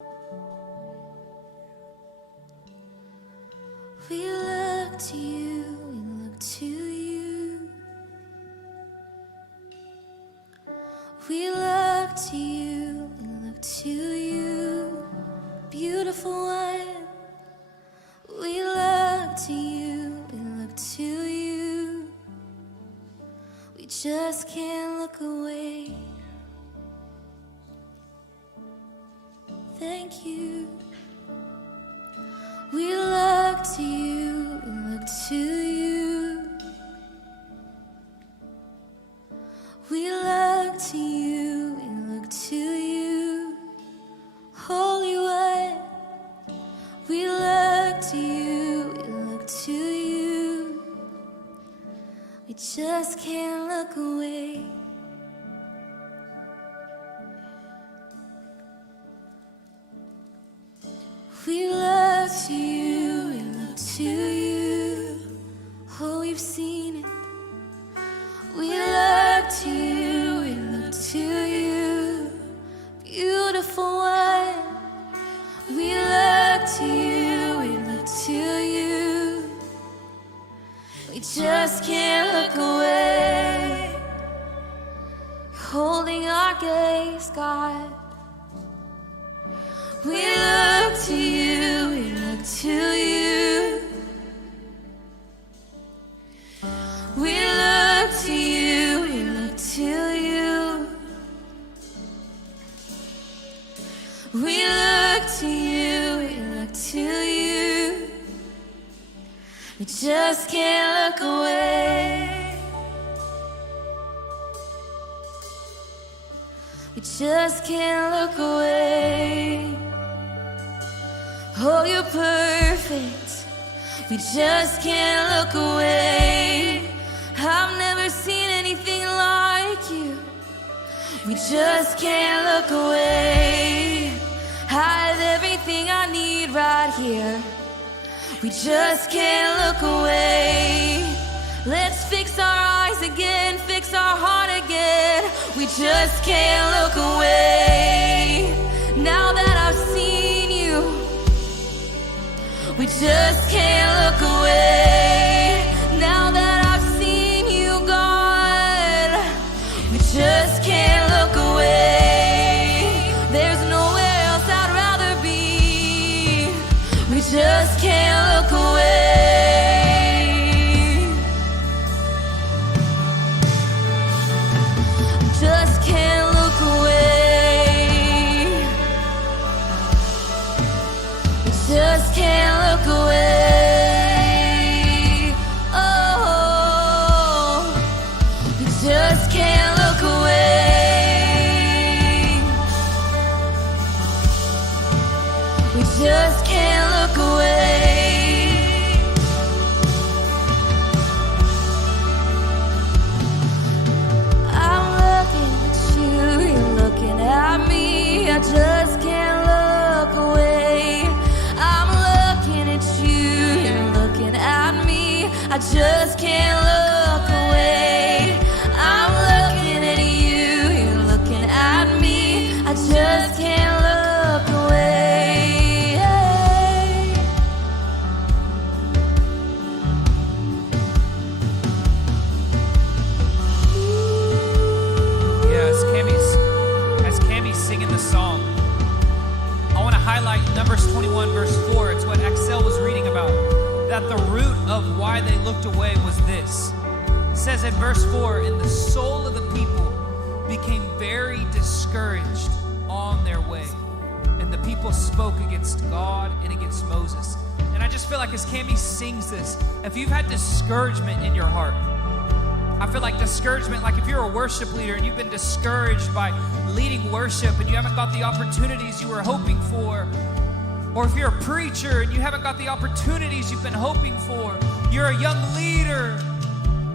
We look to you, we look to you. We look to you, we look to you. Beautiful one. We look to you, we look to you. We just can't look away. Thank you. We look to you, we look to you. We look to you, we look to you. Holy One, we look to you, we look to you. We just can't look away. We look to you, we look to you. Oh, we've seen it. We look to you, we look to you. Beautiful one. We look to you, we look to you. We just can't look away. Holding our gaze, God. We look to you, we look to you. We look to you, we look to you. We look to you, we look to you. We just can't look away. We just can't look away. Oh, you're perfect. We just can't look away. I've never seen anything like you. We just can't look away. I have everything I need right here. We just can't look away. Let's fix our eyes again, fix our heart again. We just can't look away. Now that I've seen you, we just can't look away. Now that I've seen you, God, we just can't look away. There's nowhere else I'd rather be. We just can't look away. Just can't look away. We just can't look away. Oh, we just can't look away. We just can't look away. I'm looking at you, you're looking at me. I just can't look away. I'm looking at you, you're looking at me. I just can't look away. I'm looking at you, you're looking at me. I just can't look away. Yeah, as Cammy's singing the song, I want to highlight Numbers 21 verse 4. It's what Axel was reading about. That the root of why they looked away was this. It says in verse 4, and the soul of the people became very discouraged on their way. And the people spoke against God and against Moses. And I just feel like as Cammy sings this, if you've had discouragement in your heart, I feel like discouragement, like if you're a worship leader and you've been discouraged by leading worship and you haven't got the opportunities you were hoping for, or if you're a preacher and you haven't got the opportunities you've been hoping for, you're a young leader,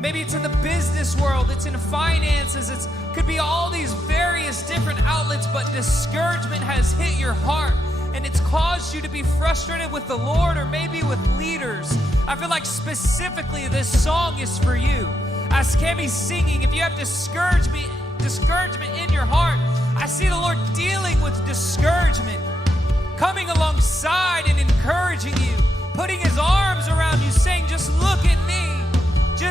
maybe it's in the business world, it's in finances, it could be all these various different outlets, but discouragement has hit your heart and it's caused you to be frustrated with the Lord or maybe with leaders. I feel like specifically this song is for you. As Cammy's singing, if you have discouragement in your heart, I see the Lord dealing with discouragement.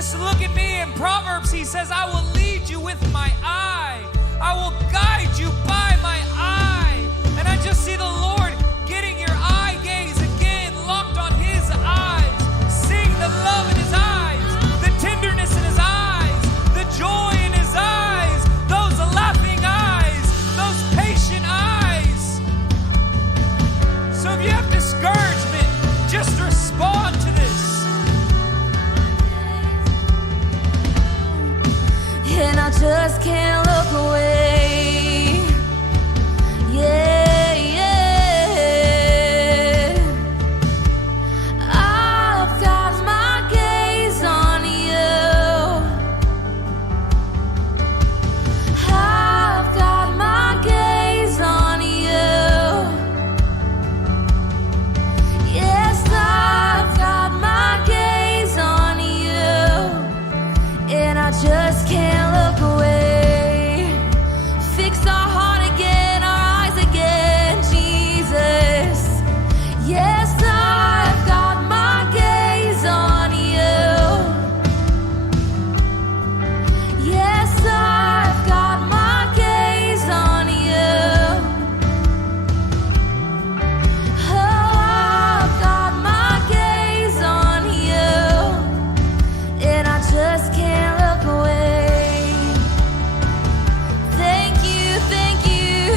just look at me. In Proverbs, he says, I will lead you with my eye. I will guide you by my eye. And I just see the Lord getting your eye gaze again locked on his eyes. Seeing the love in his eyes, the tenderness in his eyes, the joy in his eyes, those laughing eyes, those patient eyes. So if you have discouragement, just respond to this. And I just can't look away. Yeah, yeah. I've got my gaze on you. I've got my gaze on you. Yes, I've got my gaze on you. And I just can't look away. Fix our heart again, our eyes again, Jesus. Yes, I've got my gaze on you. Yes, I've got my gaze on you. Oh, I've got my gaze on you. And I just can't look away. Thank you, thank you.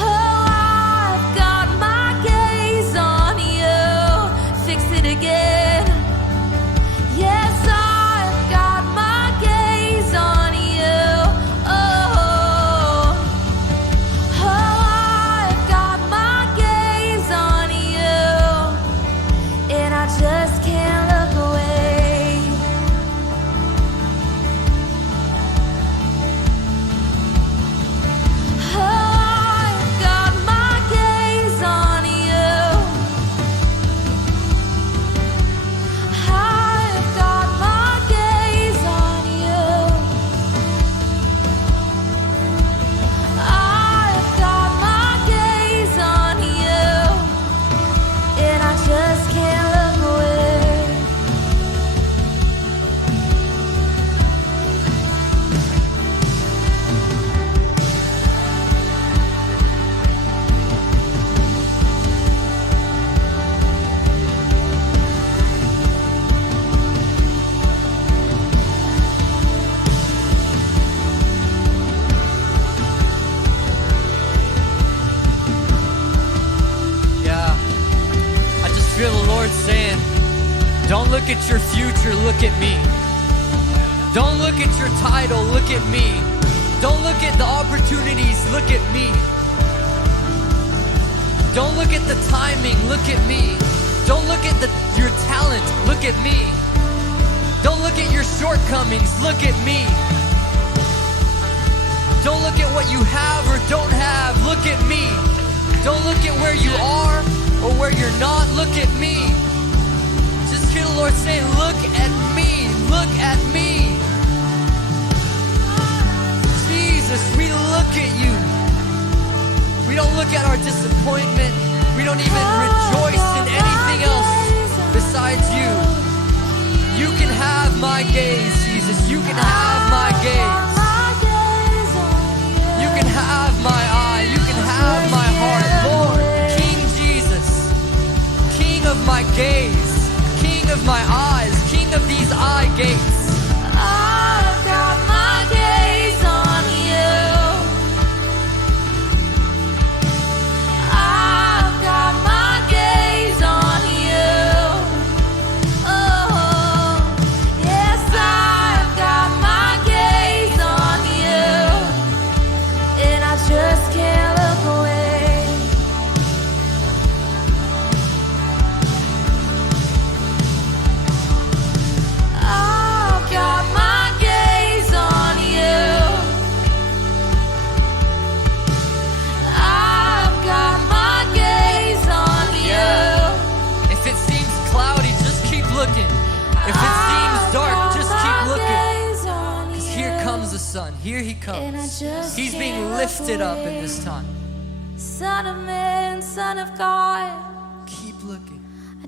Oh, I've got my gaze on you. Fix it again. Yes, I've got my gaze on you. Oh, I've got my gaze on you. And I just can't look away. Oh, I've got my gaze on you. I've got my gaze on you. I've got my gaze on you. And I just can't look away. Yeah, I just feel the Lord saying, don't look at your future, look at me. Don't look at your title, look at me. Don't look at the opportunities, look at me. Don't look at the timing, look at me. Don't look at your talent, look at me. Don't look at your shortcomings, look at me. Don't look at what you have or don't have, look at me. Don't look at where you are or where you're not, look at me. Just hear the Lord saying, look at me, look at me. Jesus, we look at you. We don't look at our disappointment. We don't even rejoice in anything else besides you. You can have my gaze, Jesus. You can have my gaze. You can have my eye. You can have my heart. Lord, King Jesus, King of my gaze, King of my eyes, King of these eye gates. I've got my gaze on you. I've got my gaze on you. Oh, yes, I've got my gaze on you. And I just can't look away. I've got my gaze on you. I've got my gaze on you. If it seems cloudy, just keep looking. If it seems dark, just keep looking. Because here comes the sun. Here he comes. He's being lifted up in this time. Son of man, Son of God, Keep looking. I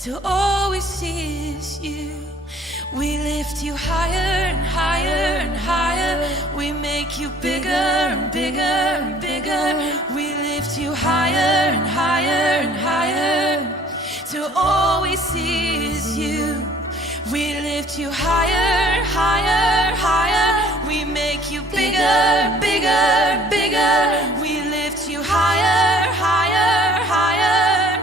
till all we see is you. We lift you higher and higher and higher. We make you bigger and bigger and bigger. We lift you higher and higher and higher, till all we see is you. We lift you higher, higher, higher. We make you bigger, bigger, bigger. We lift you higher, higher, higher,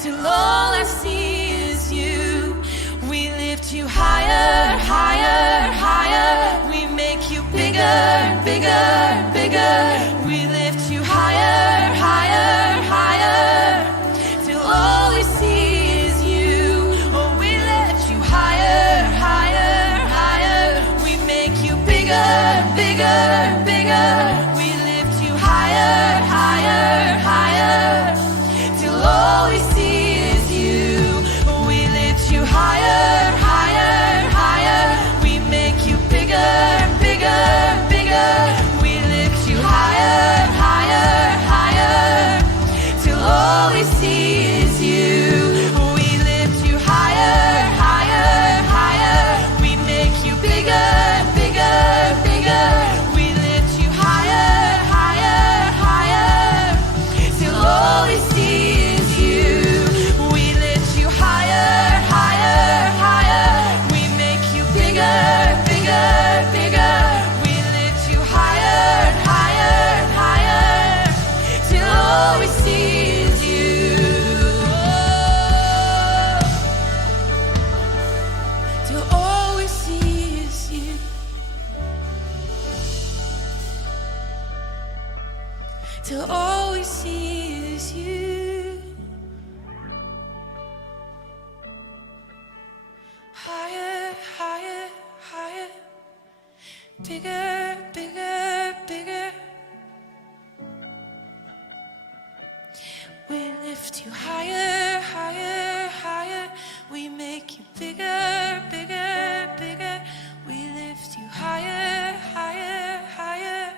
till all I see is you. We lift you higher, higher, higher. We make you bigger, bigger, bigger. We lift you higher, higher, higher, till all we see is you. Oh, we lift you higher, higher, higher. We make you bigger, bigger, bigger. We lift you higher, higher, higher, till all we see is you. Oh, we lift you higher, higher, higher. We make you bigger, bigger, bigger. We lift you higher, higher, higher, till all we see is you. We lift you higher, higher, higher. We make you bigger, bigger, bigger. We lift you higher, higher, higher, till all we see is you. We lift you higher, higher, higher. We make you bigger, bigger, bigger. We lift you higher, higher, higher, till all we see is you. Till all we see is you. Till all we see is you. Higher, higher, higher. Bigger, bigger, bigger. We lift you higher, higher, higher. We make you bigger, bigger, bigger. We lift you higher, higher, higher.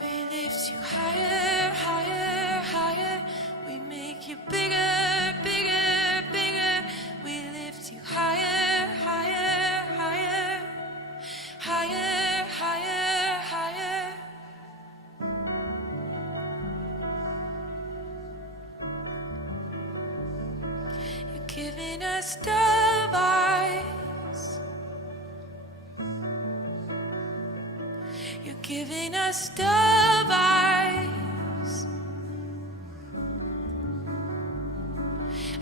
We lift you higher, higher, higher. We make you bigger, bigger, bigger. We lift you higher, higher, higher, higher, higher, higher. You're giving us dove eyes. You're giving us dove eyes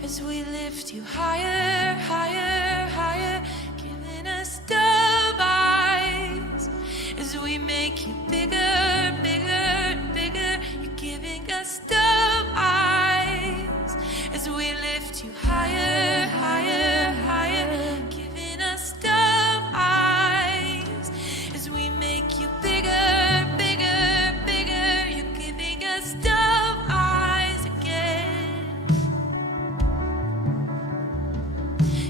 as we lift you higher, higher, higher. Giving us dove eyes as we make you bigger, bigger, bigger. You're giving us dove eyes as we lift you higher, higher, higher. Giving us dove eyes as we make you bigger, bigger, bigger. You're giving us dove eyes again.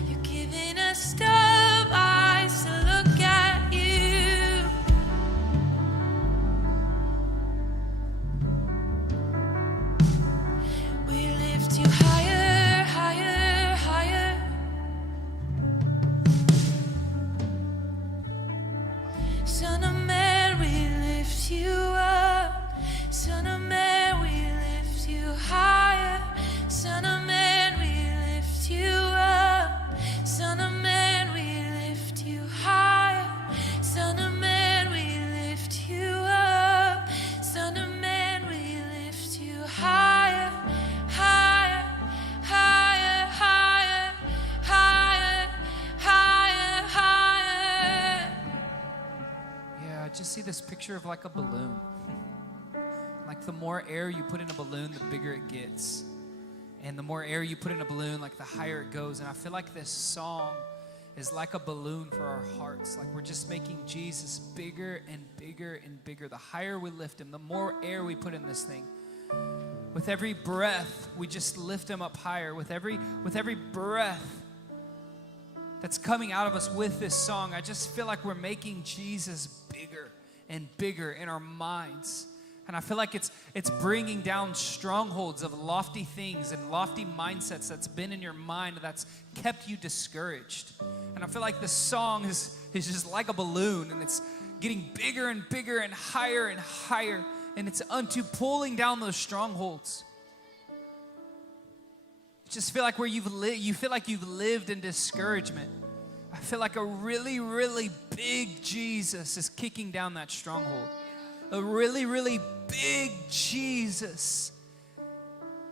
You're giving us dove eyes to look at you. We lift you higher, higher, higher. Son of man, we lift you up. Son of man, we lift you higher. Son of man, we lift you up. Son of man, we lift you higher. Son of man, we lift you up. Son of man, we lift you higher, higher, higher, higher, higher, higher, higher. Yeah, I just see this picture of like a balloon. Like the more air you put in a balloon, the bigger it gets. And the more air you put in a balloon, like the higher it goes. And I feel like this song is like a balloon for our hearts. Like we're just making Jesus bigger and bigger and bigger. The higher we lift him, the more air we put in this thing. With every breath, we just lift him up higher. With every breath that's coming out of us with this song, I just feel like we're making Jesus bigger and bigger in our minds. And I feel like it's bringing down strongholds of lofty things and lofty mindsets that's been in your mind that's kept you discouraged. And I feel like this song is just like a balloon, and it's getting bigger and bigger and higher, and it's unto pulling down those strongholds. You just feel like you feel like you've lived in discouragement. I feel like a really, really big Jesus is kicking down that stronghold. A really, really big Jesus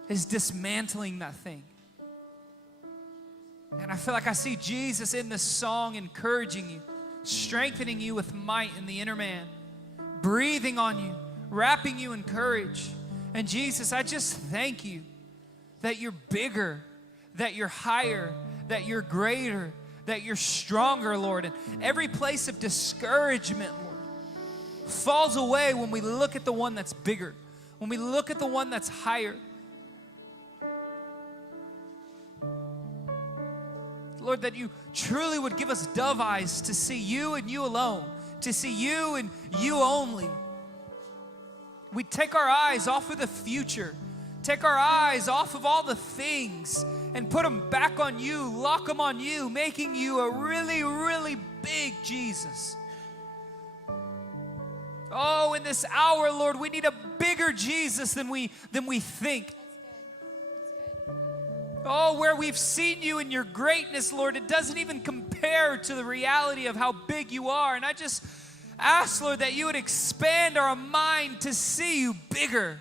is dismantling that thing. And I feel like I see Jesus in this song encouraging you, strengthening you with might in the inner man, breathing on you, wrapping you in courage. And Jesus, I just thank you that you're bigger, that you're higher, that you're greater, that you're stronger, Lord. And every place of discouragement, Lord, falls away when we look at the one that's bigger, when we look at the one that's higher. Lord, that you truly would give us dove eyes to see you and you alone, to see you and you only. We take our eyes off of the future, take our eyes off of all the things and put them back on you, lock them on you, making you a really, really big Jesus. Oh, in this hour, Lord, we need a bigger Jesus than we think. Oh, where we've seen you in your greatness, Lord, it doesn't even compare to the reality of how big you are. And I just ask, Lord, that you would expand our mind to see you bigger.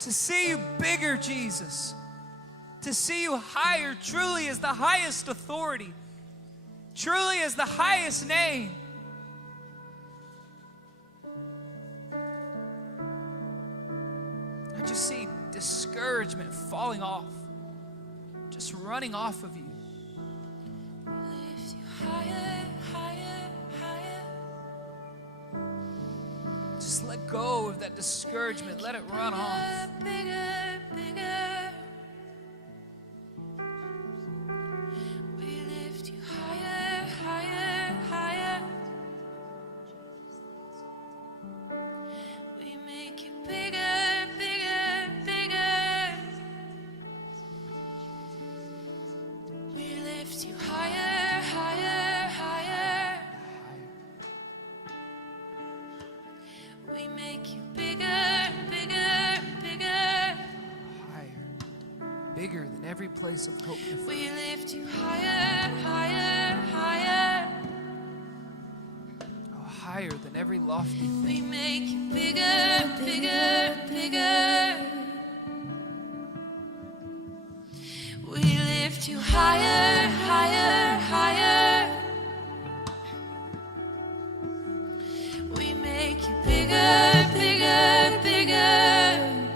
To see you bigger, Jesus. To see you higher, truly as the highest authority. Truly as the highest name. I just see discouragement falling off, just running off of you. Lift you higher, higher, higher. Just let go of that discouragement. Let it run off. Bigger, bigger. We lift you higher, higher, higher. We make you bigger. Bigger than every place of hope. We lift you higher, higher, higher. Oh, higher than every lofty thing. We make you bigger, bigger, bigger. We lift you higher, higher, higher. We make you bigger, bigger, bigger.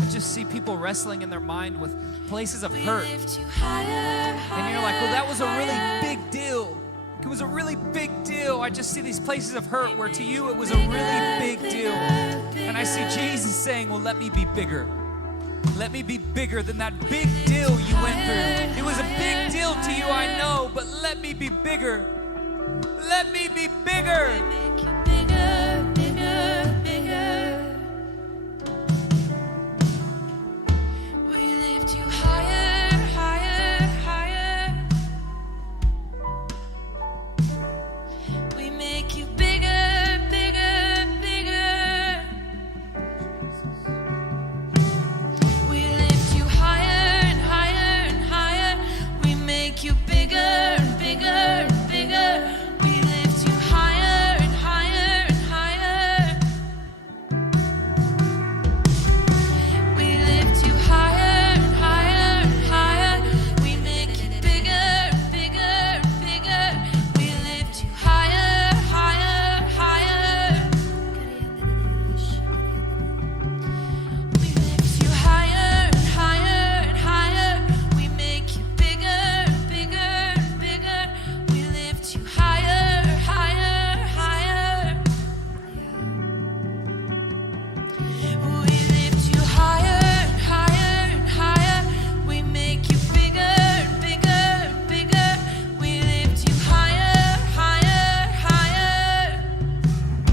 I just see people wrestling in their mind with places of hurt. We lift you higher, higher, and you're like, well, that was a really higher. big deal. It was a really big deal. I just see these places of hurt where to you it was a really big deal. And I see Jesus saying, well, let me be bigger. Let me be bigger than that big deal you went through. It was a big deal to you, I know, but let me be bigger. Let me be bigger.